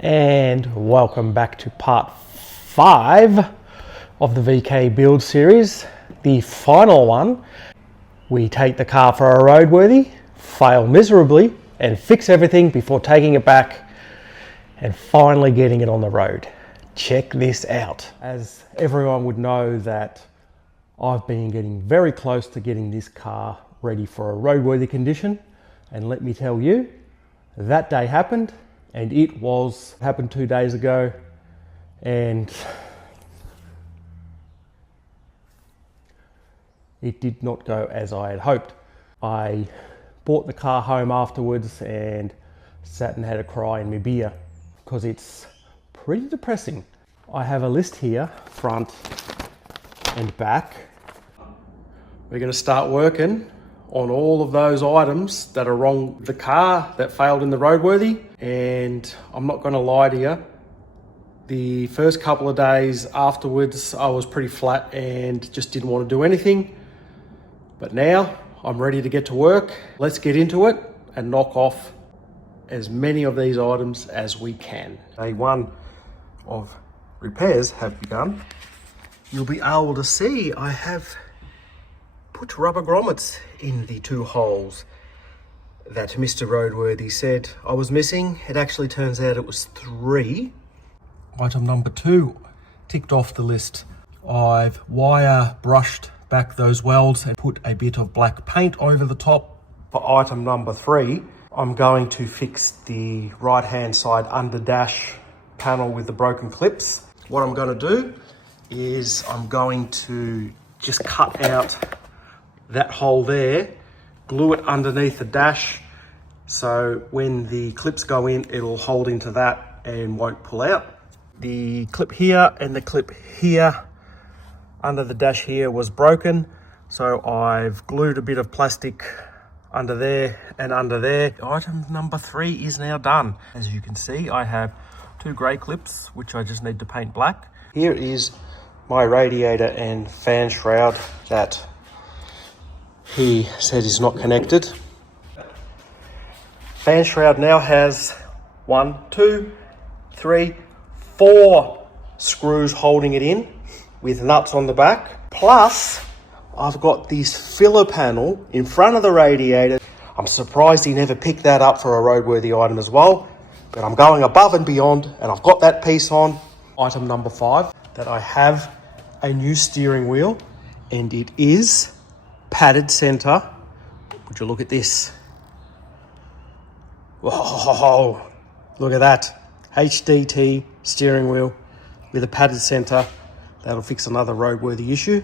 And welcome back to part 5 of the VK build series, the final one. We take the car for a roadworthy, fail miserably, and fix everything before taking it back and finally getting it on the road. Check this out. As everyone would know, that I've been getting very close to getting this car ready for a roadworthy condition, and let me tell you, that day happened. And it happened 2 days ago, and it did not go as I had hoped. I brought the car home afterwards and sat and had a cry in my beer because it's pretty depressing. I have a list here, front and back. We're going to start working on all of those items that are wrong with the car that failed in the roadworthy. And I'm not going to lie to you, the first couple of days afterwards I was pretty flat and just didn't want to do anything. But now I'm ready to get to work. Let's get into it and knock off as many of these items as we can. Day one of repairs have begun. You'll be able to see I have put rubber grommets in the 2 holes that Mr. Roadworthy said I was missing. It actually turns out it was 3. Item number 2 ticked off the list. I've wire brushed back those welds and put a bit of black paint over the top. For item number 3, I'm going to fix the right hand side under dash panel with the broken clips. What I'm going to do is I'm going to just cut out that hole there, glue it underneath the dash, so when the clips go in, it'll hold into that and won't pull out. The clip here and the clip here under the dash here was broken, so I've glued a bit of plastic under there and under there. Item number 3 is now done. As you can see, I have 2 grey clips, which I just need to paint black. Here is my radiator and fan shroud that he said is not connected. Fan shroud now has 1, 2, 3, 4 screws holding it in with nuts on the back. Plus, I've got this filler panel in front of the radiator. I'm surprised he never picked that up for a roadworthy item as well, but I'm going above and beyond, and I've got that piece on. Item number 5, that I have a new steering wheel, and it is padded center. Would you look at this? Whoa, look at that. HDT steering wheel with a padded center. That'll fix another roadworthy issue.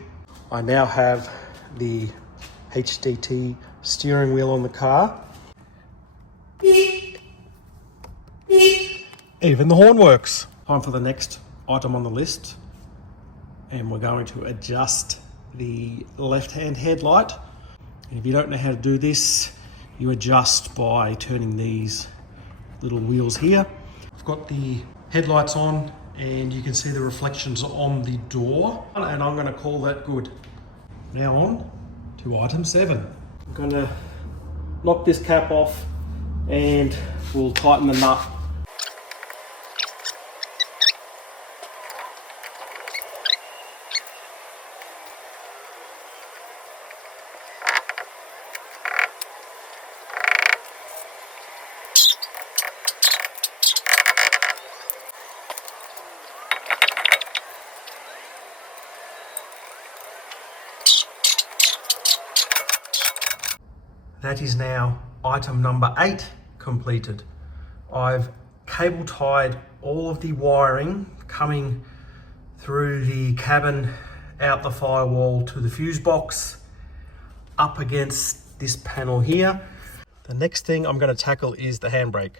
I now have the HDT steering wheel on the car. Even the horn works. Time for the next item on the list. And we're going to adjust the left-hand headlight. And if you don't know how to do this, you adjust by turning these little wheels here. I've got the headlights on and you can see the reflections on the door, and I'm going to call that good. Now on to item 7. I'm going to knock this cap off and we'll tighten the nut. That is now item number 8 completed. I've cable tied all of the wiring coming through the cabin, out the firewall to the fuse box, up against this panel here. The next thing I'm going to tackle is the handbrake.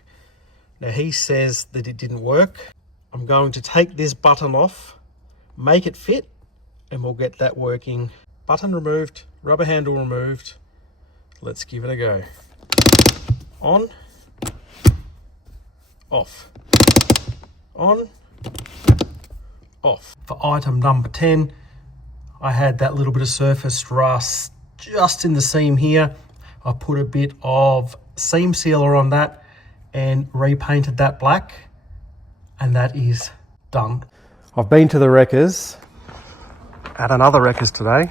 Now he says that it didn't work. I'm going to take this button off, make it fit, and we'll get that working. Button removed, rubber handle removed. Let's give it a go. On, off, on, off. For item number 10, I had that little bit of surface rust just in the seam here. I put a bit of seam sealer on that and repainted that black. And that is done. I've been to the wreckers, at another wreckers today,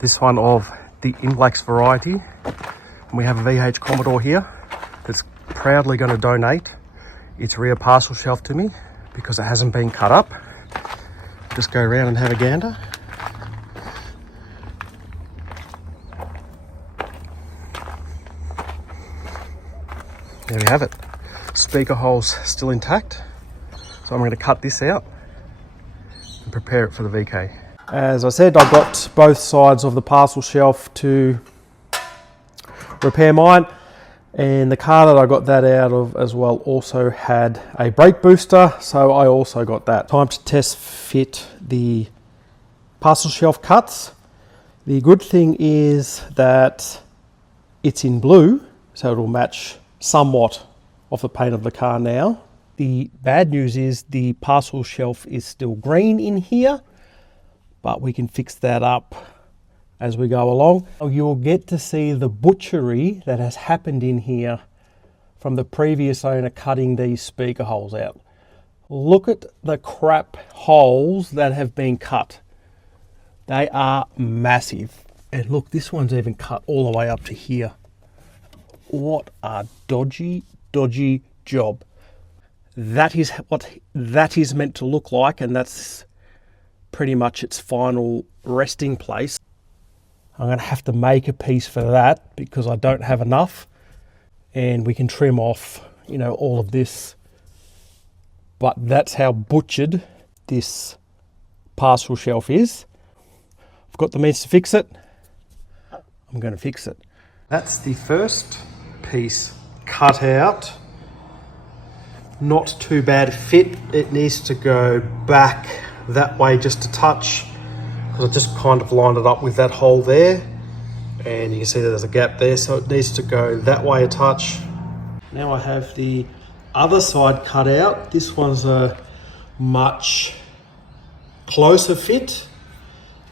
this one of the Inblax variety. And we have a VH Commodore here that's proudly going to donate its rear parcel shelf to me because it hasn't been cut up. Just go around and have a gander. There we have it. Speaker holes still intact. So I'm going to cut this out and prepare it for the VK. As I said, I got both sides of the parcel shelf to repair mine, and the car that I got that out of as well also had a brake booster, so I also got that. Time to test fit the parcel shelf cuts. The good thing is that it's in blue, so it'll match somewhat of the paint of the car now. The bad news is the parcel shelf is still green in here, but we can fix that up as we go along. You'll get to see the butchery that has happened in here from the previous owner cutting these speaker holes out. Look at the crap holes that have been cut. They are massive. And look, this one's even cut all the way up to here. What a dodgy job. That is what that is meant to look like, and that's pretty much its final resting place. I'm going to have to make a piece for that because I don't have enough, and we can trim off, you know, all of this. But that's how butchered this parcel shelf is. I've got the means to fix it. I'm going to fix it. That's the first piece cut out. Not too bad fit. It needs to go back that way just a touch, because I just kind of lined it up with that hole there, and you can see that there's a gap there, so it needs to go that way a touch. Now I have the other side cut out. This one's a much closer fit,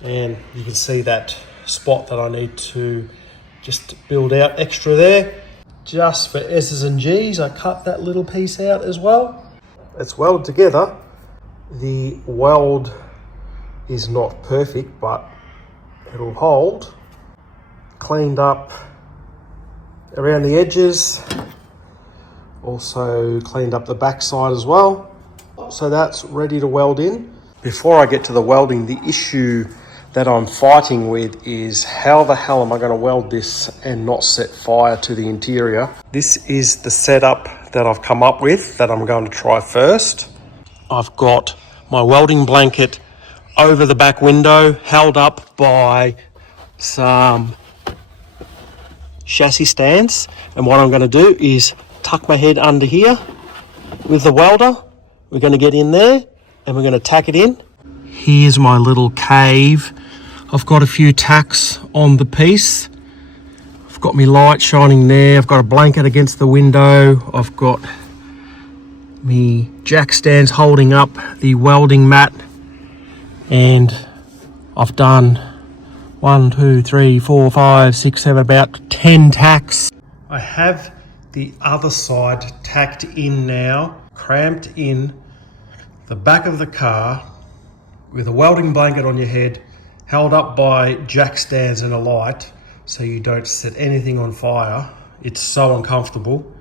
and you can see that spot that I need to just build out extra there. Just for S's and G's, I cut that little piece out as well. It's welded together. The weld is not perfect, but it'll hold. Cleaned up around the edges. Also cleaned up the back side as well. So that's ready to weld in. Before I get to the welding, the issue that I'm fighting with is how the hell am I going to weld this and not set fire to the interior? This is the setup that I've come up with that I'm going to try first. I've got my welding blanket over the back window, held up by some chassis stands, and what I'm going to do is tuck my head under here with the welder. We're going to get in there and we're going to tack it in. Here's my little cave. I've got a few tacks on the piece. I've got my light shining there. I've got a blanket against the window. I've got me jack stands holding up the welding mat, and I've done 1, 2, 3, 4, 5, 6, 7, about 10 tacks. I have the other side tacked in now, cramped in the back of the car with a welding blanket on your head, held up by jack stands and a light so you don't set anything on fire. It's so uncomfortable.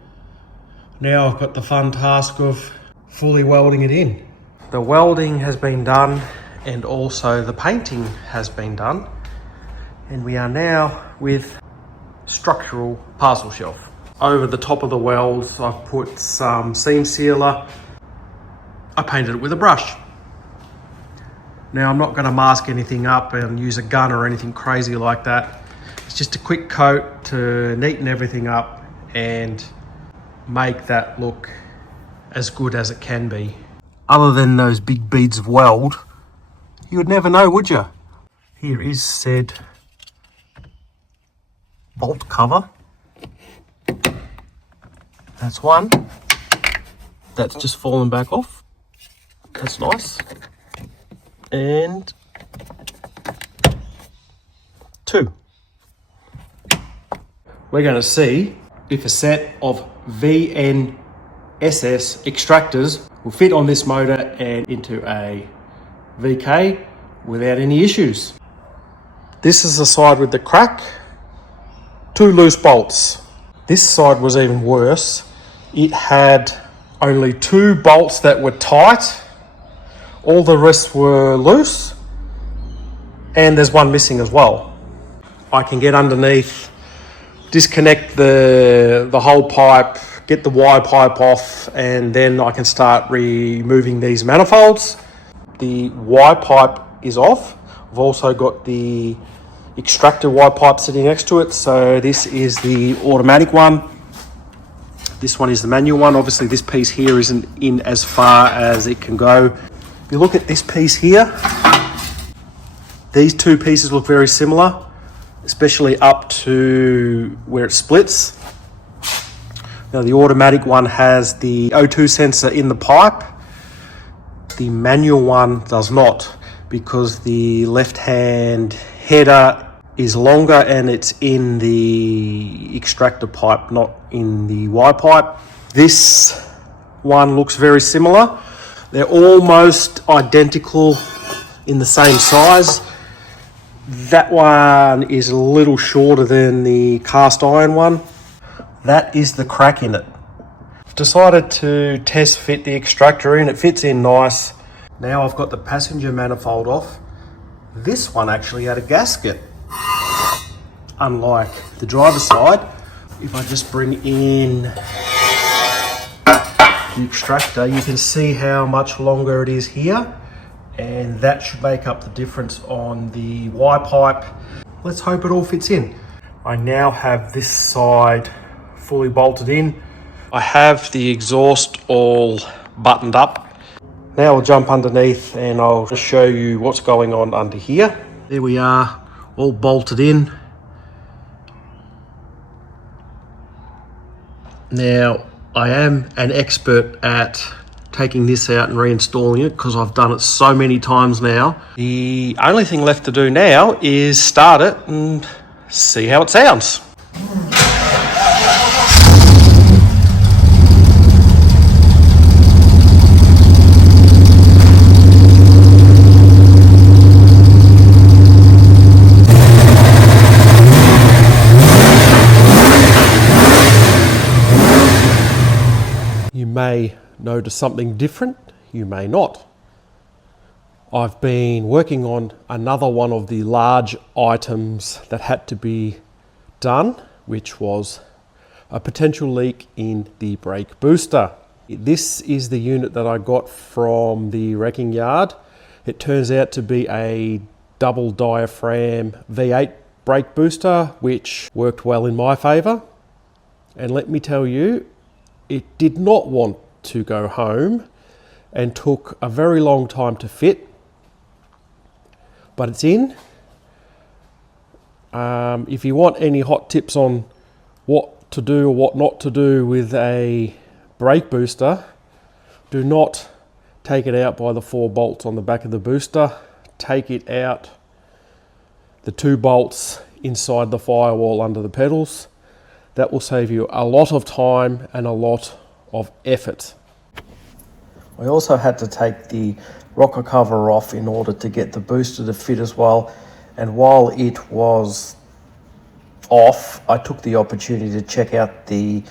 Now I've got the fun task of fully welding it in. The welding has been done and also the painting has been done, and we are now with structural parcel shelf. Over the top of the welds I've put some seam sealer. I painted it with a brush. Now I'm not going to mask anything up and use a gun or anything crazy like that. It's just a quick coat to neaten everything up and make that look as good as it can be. Other than those big beads of weld, you would never know, would you? Here is said bolt cover. That's one. That's just fallen back off. That's nice. And 2. We're going to see if a set of VNSS extractors will fit on this motor and into a VK without any issues. This is the side with the crack, 2 loose bolts. This side was even worse. It had only 2 bolts that were tight, all the rest were loose, and there's one missing as well. I can get underneath, disconnect the whole pipe, get the Y pipe off, and then I can start removing these manifolds. The Y pipe is off. I've also got the extractor Y pipe sitting next to it. So this is the automatic one. This one is the manual one. Obviously this piece here isn't in as far as it can go. If you look at this piece here, these 2 pieces look very similar, especially up to where it splits. Now the automatic one has the O2 sensor in the pipe. The manual one does not, because the left-hand header is longer and it's in the extractor pipe, not in the Y pipe. This one looks very similar. They're almost identical in the same size. That one is a little shorter than the cast iron one. That is the crack in it. I've decided to test fit the extractor in. It fits in nice. Now I've got the passenger manifold off. This one actually had a gasket. Unlike the driver's side, if I just bring in the extractor, you can see how much longer it is here, and that should make up the difference on the Y pipe. Let's hope it all fits in. I now have this side fully bolted in. I have the exhaust all buttoned up. Now I'll jump underneath and I'll just show you what's going on under here. There we are, all bolted in. Now, I am an expert at taking this out and reinstalling it because I've done it so many times now. The only thing left to do now is start it and see how it sounds. You may notice something different, you may not. I've been working on another one of the large items that had to be done, which was a potential leak in the brake booster. This is the unit that I got from the wrecking yard. It turns out to be a double diaphragm V8 brake booster, which worked well in my favour. And let me tell you, it did not want to go home and took a very long time to fit, but it's in. If you want any hot tips on what to do or what not to do with a brake booster, do not take it out by the 4 bolts on the back of the booster. Take it out the 2 bolts inside the firewall under the pedals. That will save you a lot of time and a lot of effort. I also had to take the rocker cover off in order to get the booster to fit as well. And while it was off, I took the opportunity to check out the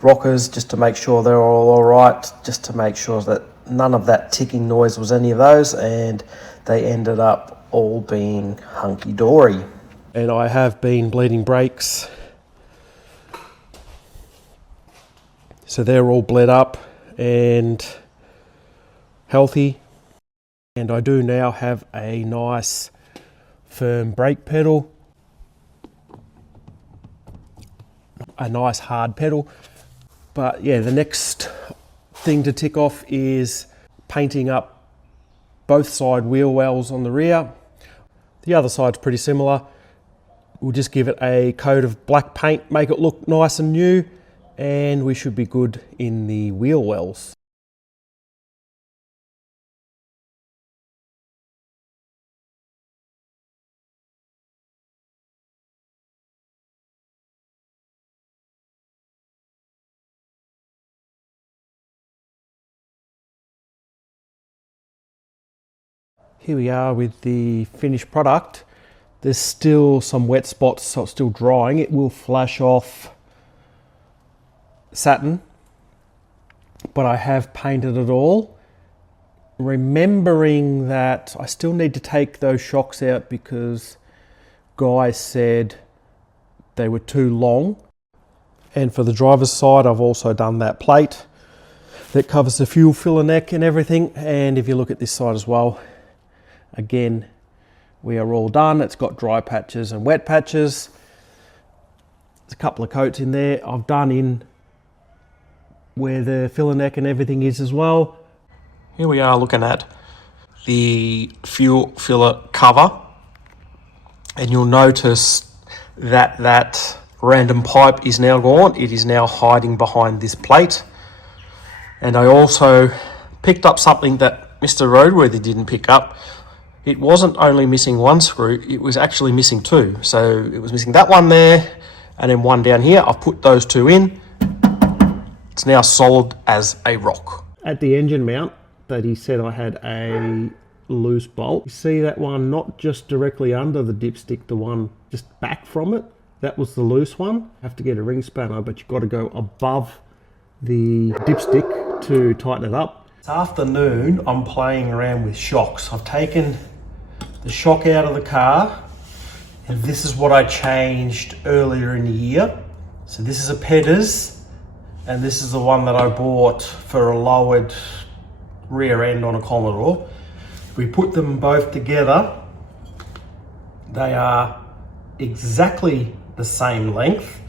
rockers just to make sure they're all right, just to make sure that none of that ticking noise was any of those, and they ended up all being hunky-dory. And I have been bleeding brakes. So they're all bled up and healthy. And I do now have a nice firm brake pedal, a nice hard pedal. But yeah, the next thing to tick off is painting up both side wheel wells on the rear. The other side's pretty similar. We'll just give it a coat of black paint, make it look nice and new, and we should be good in the wheel wells. Here we are with the finished product. There's still some wet spots, so it's still drying. It will flash off satin, but I have painted it all, remembering that I still need to take those shocks out because Guy said they were too long. And for the driver's side, I've also done that plate that covers the fuel filler neck and everything. And if you look at this side as well, again, we are all done. It's got dry patches and wet patches. There's a couple of coats in there. I've done in where the filler neck and everything is as well. Here we are looking at the fuel filler cover, and you'll notice that that random pipe is now gone. It is now hiding behind this plate. And I also picked up something that Mr. Roadworthy didn't pick up. It wasn't only missing one screw, it was actually missing two. So it was missing that one there and then one down here. I've put those two in. It's now solid as a rock. At the engine mount that he said I had a loose bolt. You see that one not just directly under the dipstick, the one just back from it? That was the loose one. Have to get a ring spanner, but you've got to go above the dipstick to tighten it up. This afternoon, I'm playing around with shocks. I've taken the shock out of the car, and this is what I changed earlier in the year. So this is a Petters, and this is the one that I bought for a lowered rear end on a Commodore. If we put them both together, they are exactly the same length.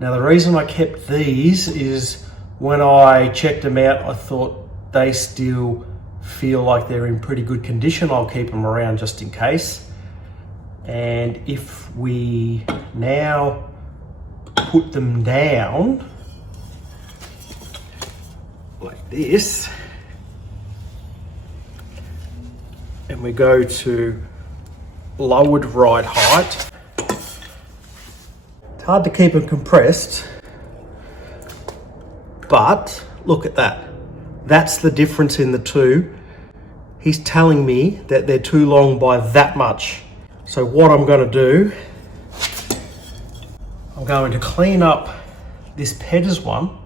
Now the reason I kept these is when I checked them out, I thought they still feel like they're in pretty good condition. I'll keep them around just in case. And if we now put them down like this, and we go to lowered ride height, it's hard to keep them compressed, but look at that. That's the difference in the two. He's telling me that they're too long by that much. So what I'm going to do, I'm going to clean up this Petters one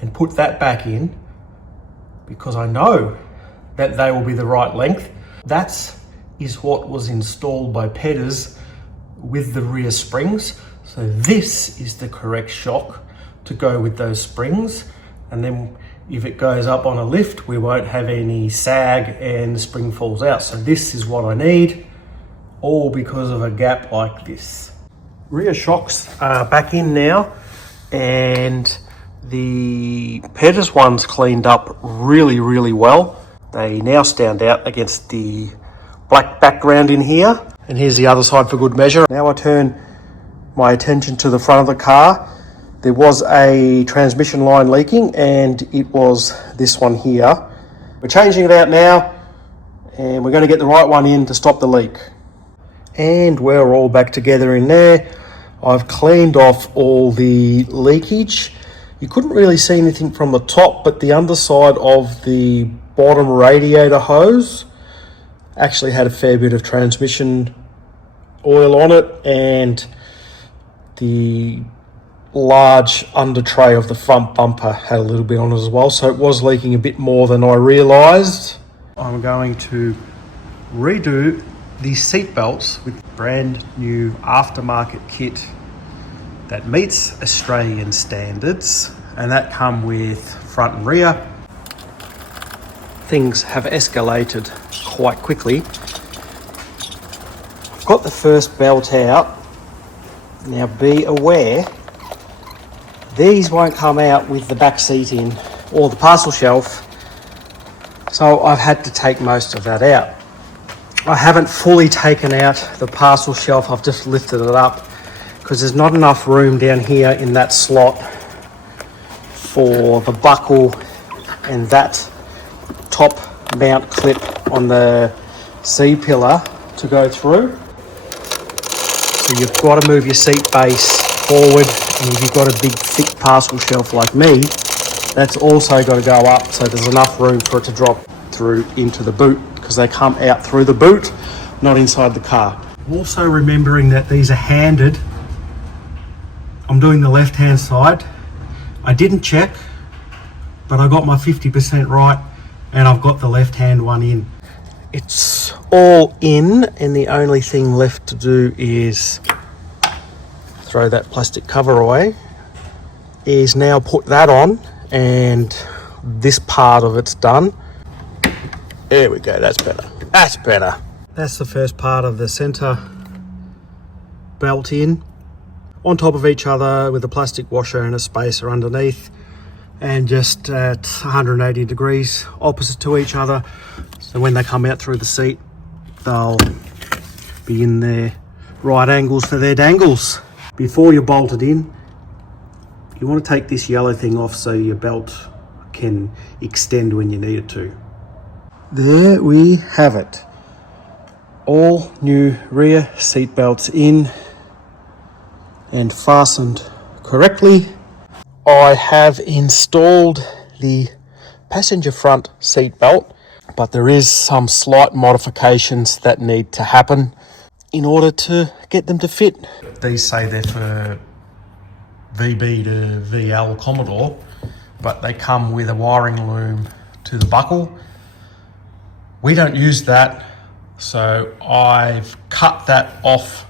and put that back in, because I know that they will be the right length. That is what was installed by Petters with the rear springs. So this is the correct shock to go with those springs. And then if it goes up on a lift, we won't have any sag and the spring falls out. So this is what I need, all because of a gap like this. Rear shocks are back in now, and the Petters one's cleaned up really, really well. They now stand out against the black background in here. And here's the other side for good measure. Now I turn my attention to the front of the car. There was a transmission line leaking, and it was this one here. We're changing it out now, and we're going to get the right one in to stop the leak. And we're all back together in there. I've cleaned off all the leakage. You couldn't really see anything from the top, but the underside of the bottom radiator hose actually had a fair bit of transmission oil on it, and the large under tray of the front bumper had a little bit on it as well, so it was leaking a bit more than I realised. I'm going to redo the seat belts with brand new aftermarket kit that meets Australian standards, and that come with front and rear. Things have escalated quite quickly. I've got the first belt out. Now be aware, these won't come out with the back seat in or the parcel shelf, so I've had to take most of that out. I haven't fully taken out the parcel shelf, I've just lifted it up because there's not enough room down here in that slot for the buckle and that top mount clip on the C-pillar to go through. So you've got to move your seat base forward, and if you've got a big thick parcel shelf like me, that's also got to go up so there's enough room for it to drop. through into the boot, because they come out through the boot, not inside the car. Also remembering that these are handed. I'm doing the left hand side. I didn't check, but I got my 50% right, and I've got the left hand one in. It's all in, and the only thing left to do is throw that plastic cover away. Is now put that on, and this part of it's done. There we go, that's better. That's better. That's the first part of the center belt in, on top of each other with a plastic washer and a spacer underneath, and just at 180 degrees opposite to each other, so when they come out through the seat they'll be in their right angles for their dangles. Before you bolt it in, you want to take this yellow thing off so your belt can extend when you need it to. There we have it. All new rear seat belts in and fastened correctly. I have installed the passenger front seat belt, but there is some slight modifications that need to happen in order to get them to fit. These say they're for VB to VL Commodore, but they come with a wiring loom to the buckle. We don't use that, so I've cut that off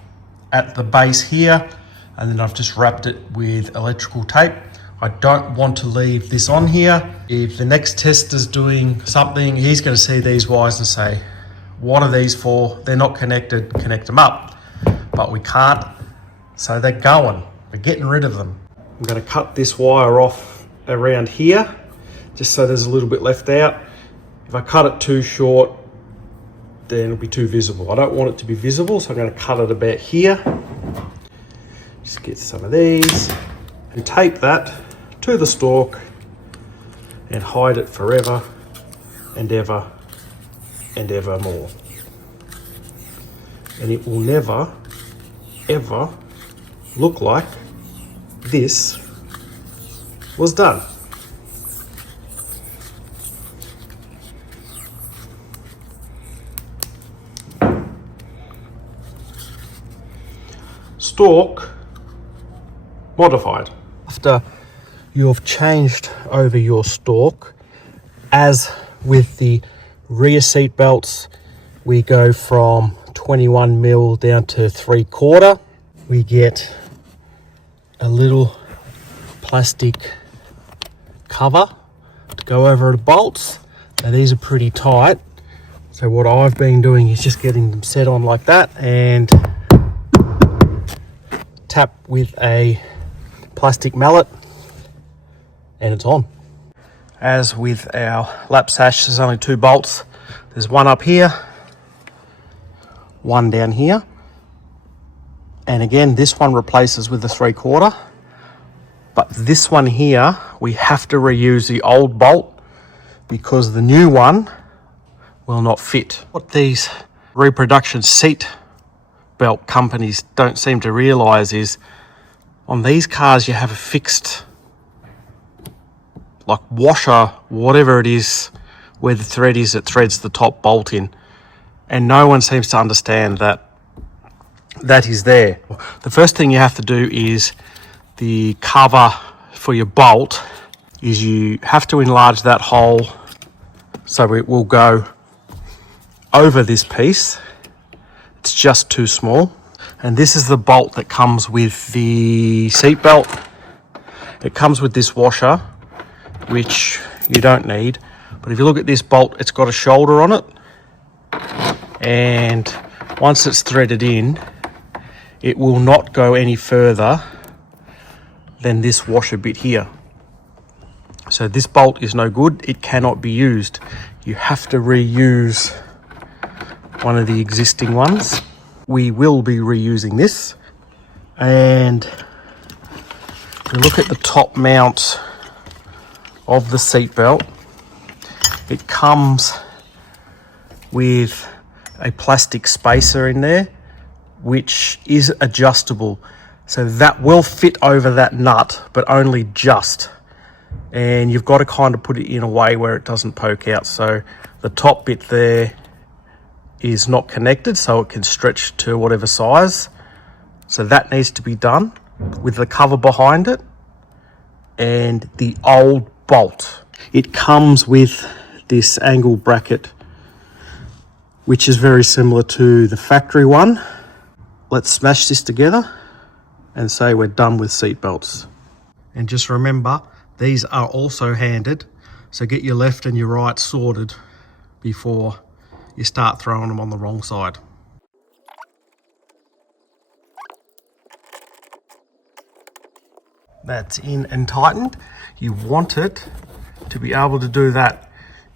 at the base here, and then I've just wrapped it with electrical tape. I don't want to leave this on here. If the next tester's doing something, he's going to see these wires and say, what are these for? They're not connected, connect them up. But we can't, so they're going. We're getting rid of them. I'm going to cut this wire off around here, just so there's a little bit left out. If I cut it too short, then it'll be too visible. I don't want it to be visible, so I'm going to cut it about here. Just get some of these and tape that to the stalk and hide it forever and ever and ever more. And it will never, ever look like this was done. Stalk modified. After you've changed over your stalk, as with the rear seat belts, we go from 21 mil down to 3/4. We get a little plastic cover to go over the bolts. Now these are pretty tight, so what I've been doing is just getting them set on like that and tap with a plastic mallet, and it's on. As with our lap sash, there's only 2 bolts. There's one up here, one down here, and again this one replaces with the 3/4, but this one here we have to reuse the old bolt because the new one will not fit. What these reproduction seat belt companies don't seem to realize is on these cars you have a fixed like washer, whatever it is, where the thread is that threads the top bolt in, and no one seems to understand that that is there. The first thing you have to do is the cover for your bolt is you have to enlarge that hole so it will go over this piece. It's just too small. And this is the bolt that comes with the seat belt. It comes with this washer, which you don't need, but if you look at this bolt, it's got a shoulder on it, and once it's threaded in, it will not go any further than this washer bit here. So this bolt is no good, it cannot be used. You have to reuse one of the existing ones. We will be reusing this, and if you look at the top mount of the seat belt, it comes with a plastic spacer in there which is adjustable, so that will fit over that nut, but only just. and you've got to kind of put it in a way where it doesn't poke out. So the top bit there is not connected, so it can stretch to whatever size. So that needs to be done with the cover behind it and the old bolt. It comes with this angle bracket, which is very similar to the factory one. Let's smash this together and say we're done with seat belts. And just remember, these are also handed, so get your left and your right sorted before you start throwing them on the wrong side. That's in and tightened. You want it to be able to do that.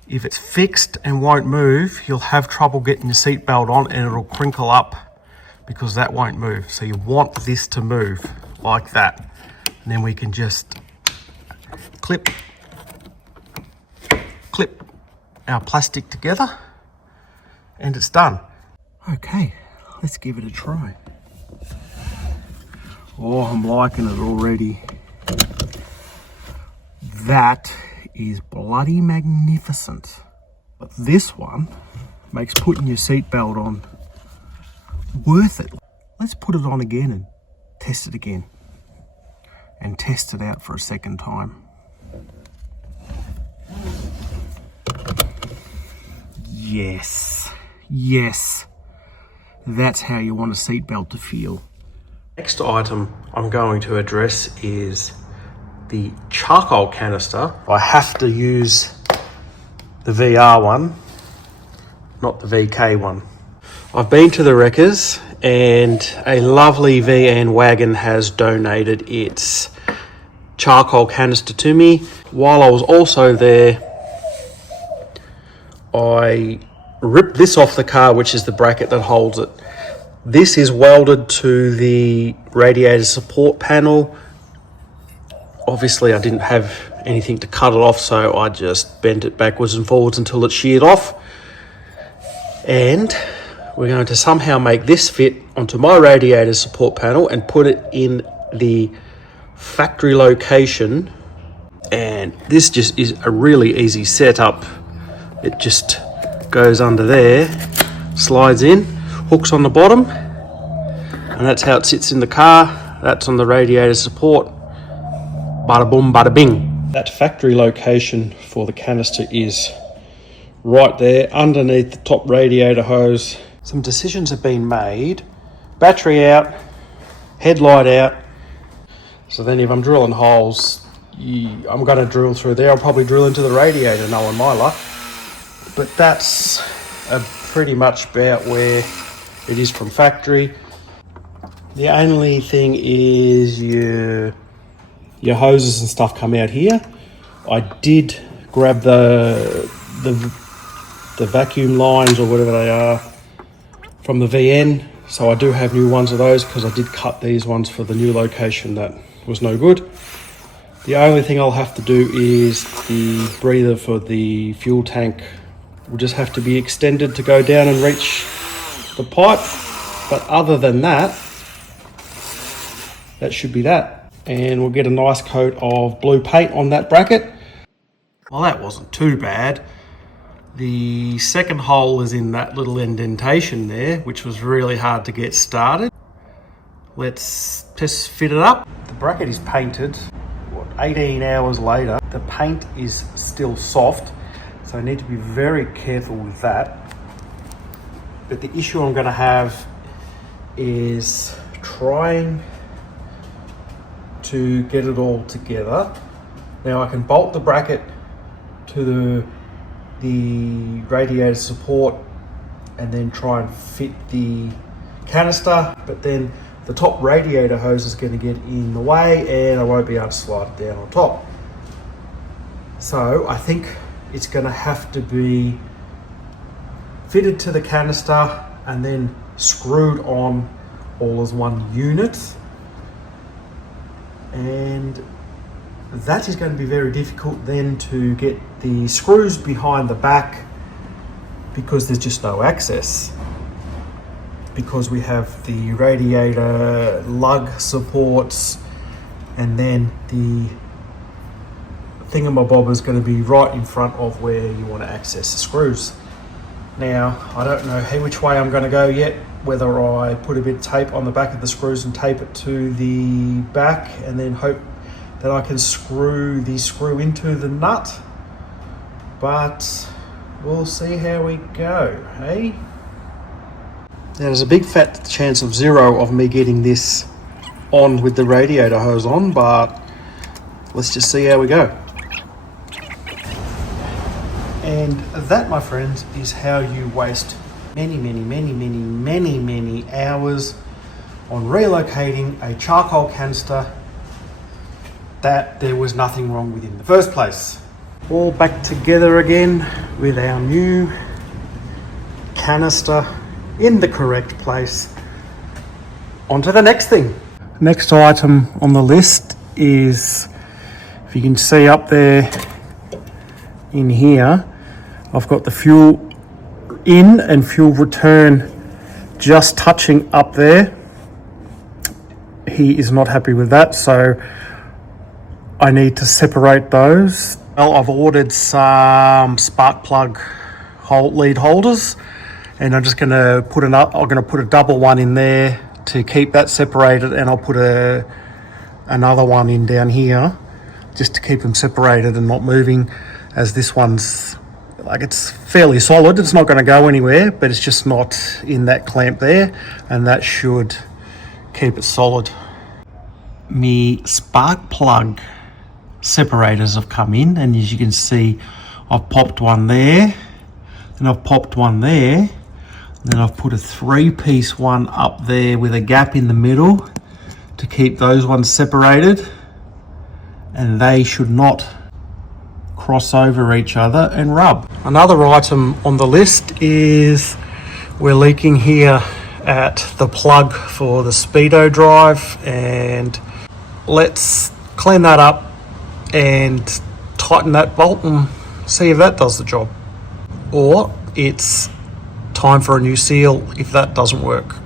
If it's fixed and won't move, you'll have trouble getting your seat belt on and it'll crinkle up because that won't move. So you want this to move like that. And then we can just clip our plastic together and it's done. Okay, let's give it a try. Oh, I'm liking it already. That is bloody magnificent. But this one makes putting your seatbelt on worth it. Let's put it on again and test it again. And test it out for a second time. Yes, yes. That's how you want a seatbelt to feel. Next item I'm going to address is the charcoal canister. I have to use the VR one, not the VK one. I've been to the wreckers and a lovely VN wagon has donated its charcoal canister to me. While I was also there, I ripped this off the car, which is the bracket that holds it. This is welded to the radiator support panel. Obviously I didn't have anything to cut it off, so I just bent it backwards and forwards until it sheared off. And we're going to somehow make this fit onto my radiator support panel and put it in the factory location. And this just is a really easy setup. It just goes under there, slides in, hooks on the bottom, and that's how it sits in the car. That's on the radiator support. Bada boom, bada bing. That factory location for the canister is right there underneath the top radiator hose. Some decisions have been made. Battery out, headlight out. So then if I'm drilling holes, I'm going to drill through there. I'll probably drill into the radiator, knowing my luck. But that's pretty much about where it is from factory. The only thing is your hoses and stuff come out here. I did grab the vacuum lines or whatever they are from the VN, so I do have new ones of those because I did cut these ones for the new location that was no good. The only thing I'll have to do is the breather for the fuel tank will just have to be extended to go down and reach the pipe. But other than that, that should be that. And we'll get a nice coat of blue paint on that bracket. Well, that wasn't too bad. The second hole is in that little indentation there, which was really hard to get started. Let's just fit it up. The bracket is painted. 18 hours later, the paint is still soft. So I need to be very careful with that. But the issue I'm going to have is trying to get it all together. Now I can bolt the bracket to the radiator support and then try and fit the canister, but then the top radiator hose is going to get in the way and I won't be able to slide it down on top. So I think it's going to have to be fitted to the canister and then screwed on all as one unit. And that is going to be very difficult then to get the screws behind the back because there's just no access. Because we have the radiator lug supports and then the thingamabob is going to be right in front of where you want to access the screws. Now, I don't know which way I'm going to go yet, whether I put a bit of tape on the back of the screws and tape it to the back and then hope that I can screw the screw into the nut, but we'll see how we go, hey? There's a big fat chance of 0 of me getting this on with the radiator hose on, but let's just see how we go. And that, my friends, is how you waste many hours on relocating a charcoal canister that there was nothing wrong with in the first place. All back together again with our new canister in the correct place. On to the next thing. Next item on the list is, if you can see up there in here, I've got the fuel in and fuel return just touching up there. He is not happy with that, so I need to separate those. Well, I've ordered some spark plug lead holders, and I'm just going to put a double one in there to keep that separated, and I'll put another one in down here just to keep them separated and not moving, as this one's like, it's fairly solid, it's not going to go anywhere, but it's just not in that clamp there, and that should keep it solid. Me spark plug separators have come in, and as you can see, I've popped one there, and I've popped one there, then I've put a 3-piece one up there with a gap in the middle to keep those ones separated, and they should not cross over each other and rub. Another item on the list is we're leaking here at the plug for the speedo drive, and let's clean that up and tighten that bolt and see if that does the job, or it's time for a new seal if that doesn't work,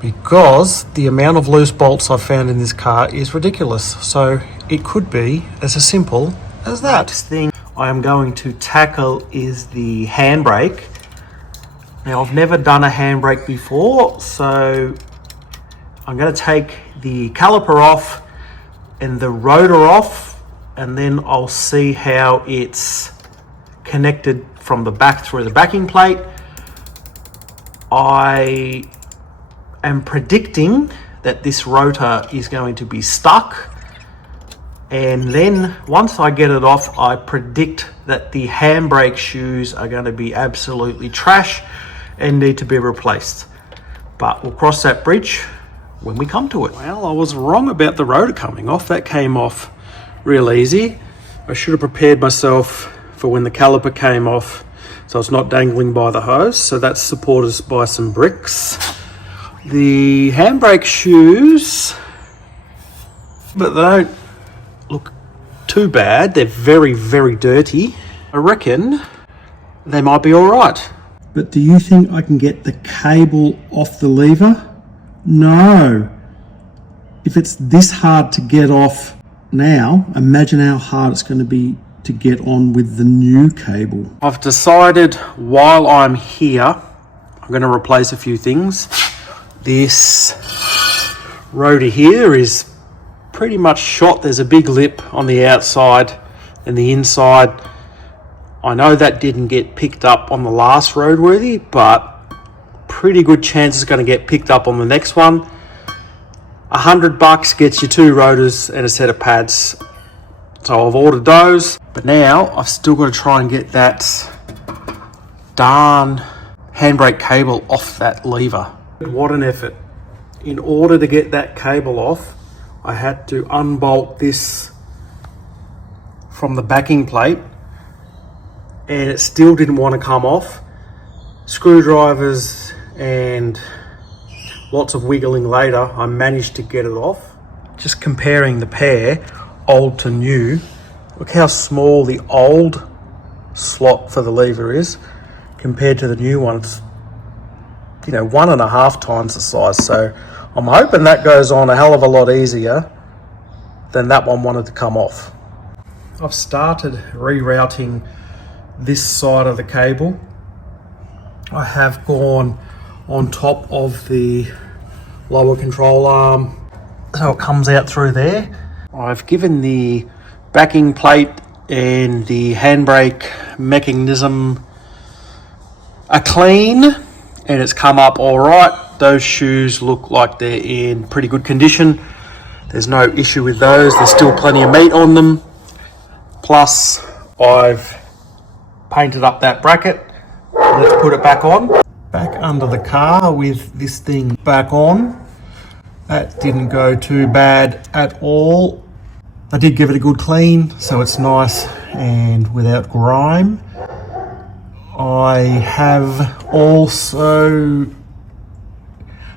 because the amount of loose bolts I've found in this car is ridiculous. So it could be as simple as that. Next thing I am going to tackle is the handbrake. Now, I've never done a handbrake before, so I'm going to take the caliper off and the rotor off, and then I'll see how it's connected from the back through the backing plate. I am predicting that this rotor is going to be stuck, and then once I get it off, I predict that the handbrake shoes are going to be absolutely trash and need to be replaced. But we'll cross that bridge when we come to it. Well, I was wrong about the rotor coming off. That came off real easy. I should have prepared myself for when the caliper came off, so it's not dangling by the hose. So that's supported by some bricks. The handbrake shoes, but they don't look too bad. They're very dirty. I reckon they might be all right. But do you think I can get the cable off the lever? No. If it's this hard to get off now, imagine how hard it's going to be to get on with the new cable. I've decided while I'm here, I'm going to replace a few things. This rotor here is pretty much shot. There's a big lip on the outside and the inside. I know that didn't get picked up on the last roadworthy, but pretty good chance it's going to get picked up on the next one. $100 gets you 2 rotors and a set of pads. So I've ordered those, but now I've still got to try and get that darn handbrake cable off that lever. What an effort. In order to get that cable off, I had to unbolt this from the backing plate, and it still didn't want to come off. Screwdrivers and lots of wiggling later, I managed to get it off. Just comparing the pair, old to new, look how small the old slot for the lever is compared to the new one. It's, 1.5 times the size. So I'm hoping that goes on a hell of a lot easier than that one wanted to come off. I've started rerouting this side of the cable. I have gone on top of the lower control arm, so it comes out through there. I've given the backing plate and the handbrake mechanism a clean, and it's come up all right. Those shoes look like they're in pretty good condition. There's no issue with those. There's still plenty of meat on them. Plus, I've painted up that bracket. Let's put it back on. Back under the car with this thing back on. That didn't go too bad at all. I did give it a good clean, so it's nice and without grime. I have also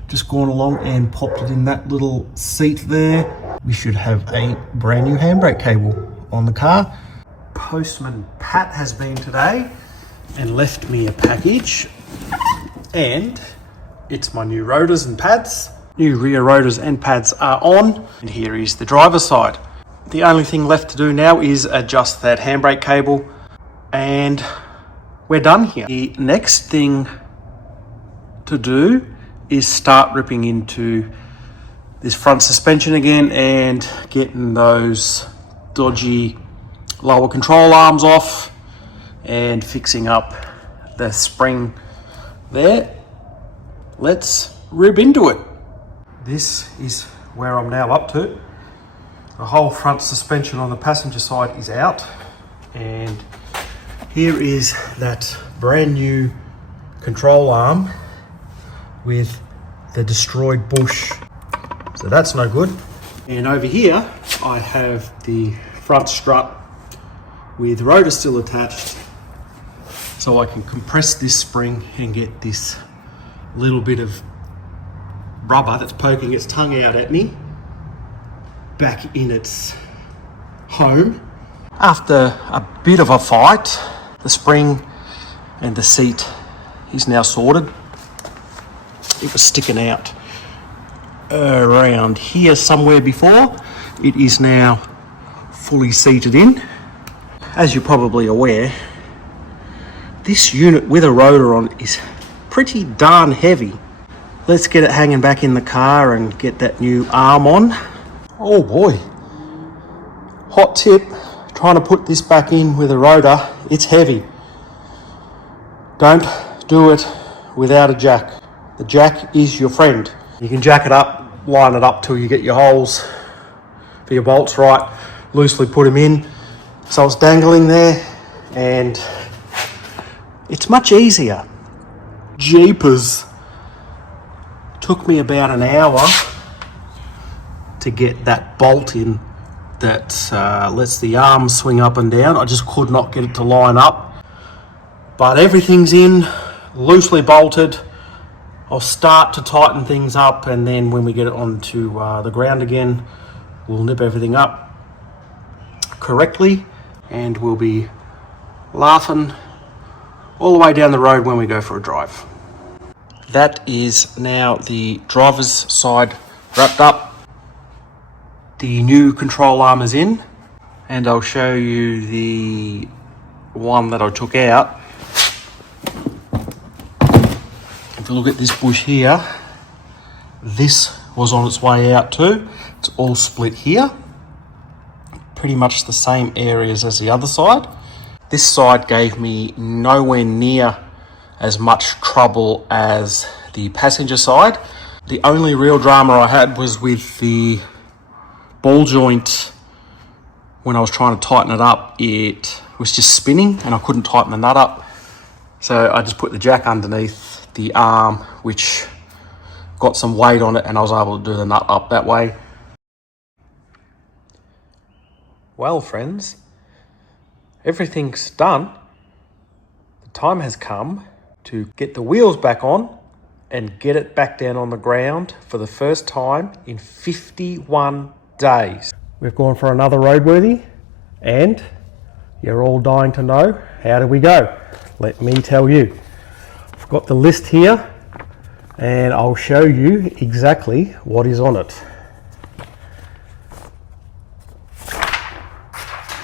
just gone along and popped it in that little seat there. We should have a brand new handbrake cable on the car. Postman Pat has been today and left me a package, and it's my new rotors and pads. New rear rotors and pads are on, and here is the driver's side. The only thing left to do now is adjust that handbrake cable, and we're done here. The next thing to do is start ripping into this front suspension again and getting those dodgy lower control arms off and fixing up the spring there. Let's rip into it. This is where I'm now up to. The whole front suspension on the passenger side is out, and here is that brand new control arm with the destroyed bush. So that's no good. And over here, I have the front strut with rotor still attached, so I can compress this spring and get this little bit of rubber that's poking its tongue out at me back in its home. After a bit of a fight, the spring and the seat is now sorted. It was sticking out around here somewhere before. It is now fully seated in. As you're probably aware, this unit with a rotor on is pretty darn heavy. Let's get it hanging back in the car and get that new arm on. Oh boy, hot tip, trying to put this back in with a rotor, it's heavy. Don't do it without a jack. The jack is your friend. You can jack it up, line it up till you get your holes for your bolts right, loosely put them in so it's dangling there, and it's much easier. Jeepers. Took me about an hour to get that bolt in that lets the arm swing up and down. I just could not get it to line up, but everything's in, loosely bolted. I'll start to tighten things up, and then when we get it onto the ground again, we'll nip everything up correctly, and we'll be laughing all the way down the road when we go for a drive. That is now the driver's side wrapped up. The new control arm is in, and I'll show you the one that I took out. If you look at this bush here, this was on its way out too. It's all split here. Pretty much the same areas as the other side. This side gave me nowhere near as much trouble as the passenger side. The only real drama I had was with the ball joint. When I was trying to tighten it up, it was just spinning and I couldn't tighten the nut up. So I just put the jack underneath the arm, which got some weight on it, and I was able to do the nut up that way. Well, friends, everything's done. The time has come to get the wheels back on and get it back down on the ground for the first time in 51 days. We've gone for another roadworthy, and you're all dying to know, how did we go? Let me tell you. I've got the list here, and I'll show you exactly what is on it.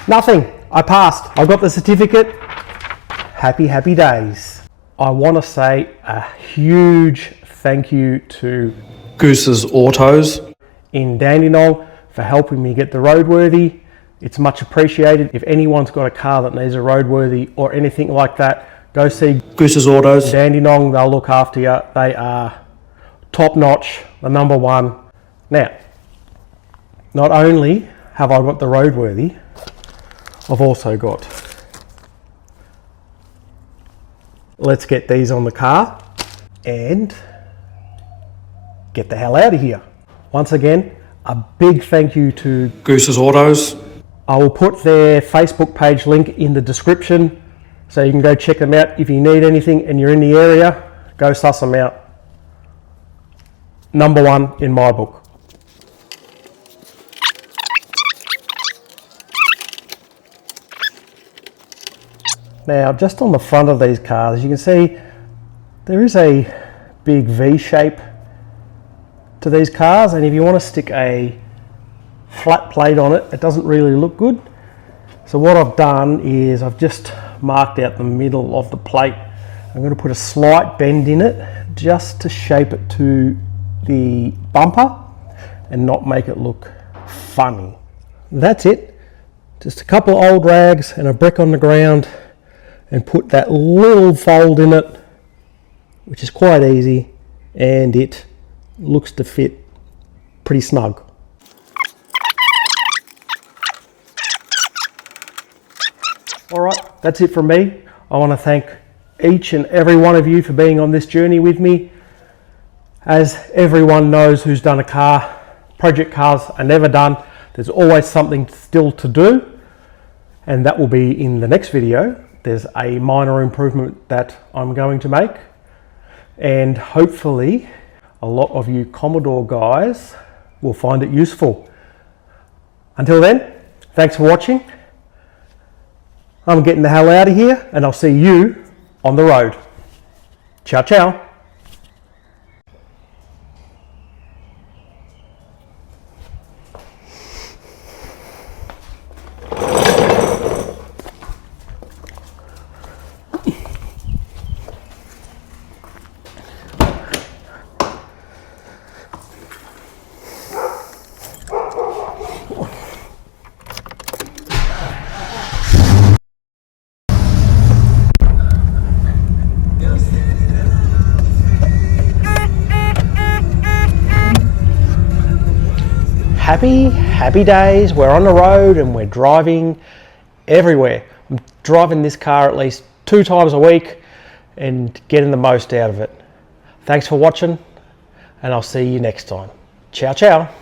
Nothing. I passed. I got the certificate. Happy, happy days. I want to say a huge thank you to Goose's Autos in Dandenong for helping me get the roadworthy. It's much appreciated. If anyone's got a car that needs a roadworthy or anything like that, go see Goose's Autos. Dandenong. They'll look after you. They are top notch, the number one. Now, not only have I got the roadworthy, I've also got, let's get these on the car and get the hell out of here. Once again, a big thank you to Goose's Autos. I will put their Facebook page link in the description so you can go check them out. If you need anything and you're in the area, go suss them out. Number one in my book. Now, just on the front of these cars, you can see there is a big V shape to these cars, and if you want to stick a flat plate on it, it doesn't really look good. So what I've done is I've just marked out the middle of the plate. I'm going to put a slight bend in it just to shape it to the bumper and not make it look funny. That's it. Just a couple of old rags and a brick on the ground, and put that little fold in it, which is quite easy, and it looks to fit pretty snug. All right, that's it from me. I want to thank each and every one of you for being on this journey with me. As everyone knows who's done a car, project cars are never done. There's always something still to do, and that will be in the next video. There's a minor improvement that I'm going to make, and hopefully a lot of you Commodore guys will find it useful. Until then, thanks for watching. I'm getting the hell out of here, and I'll see you on the road. Ciao, ciao. Happy days. We're on the road and we're driving everywhere. I'm driving this car at least 2 times a week and getting the most out of it. Thanks for watching, and I'll see you next time. Ciao, ciao.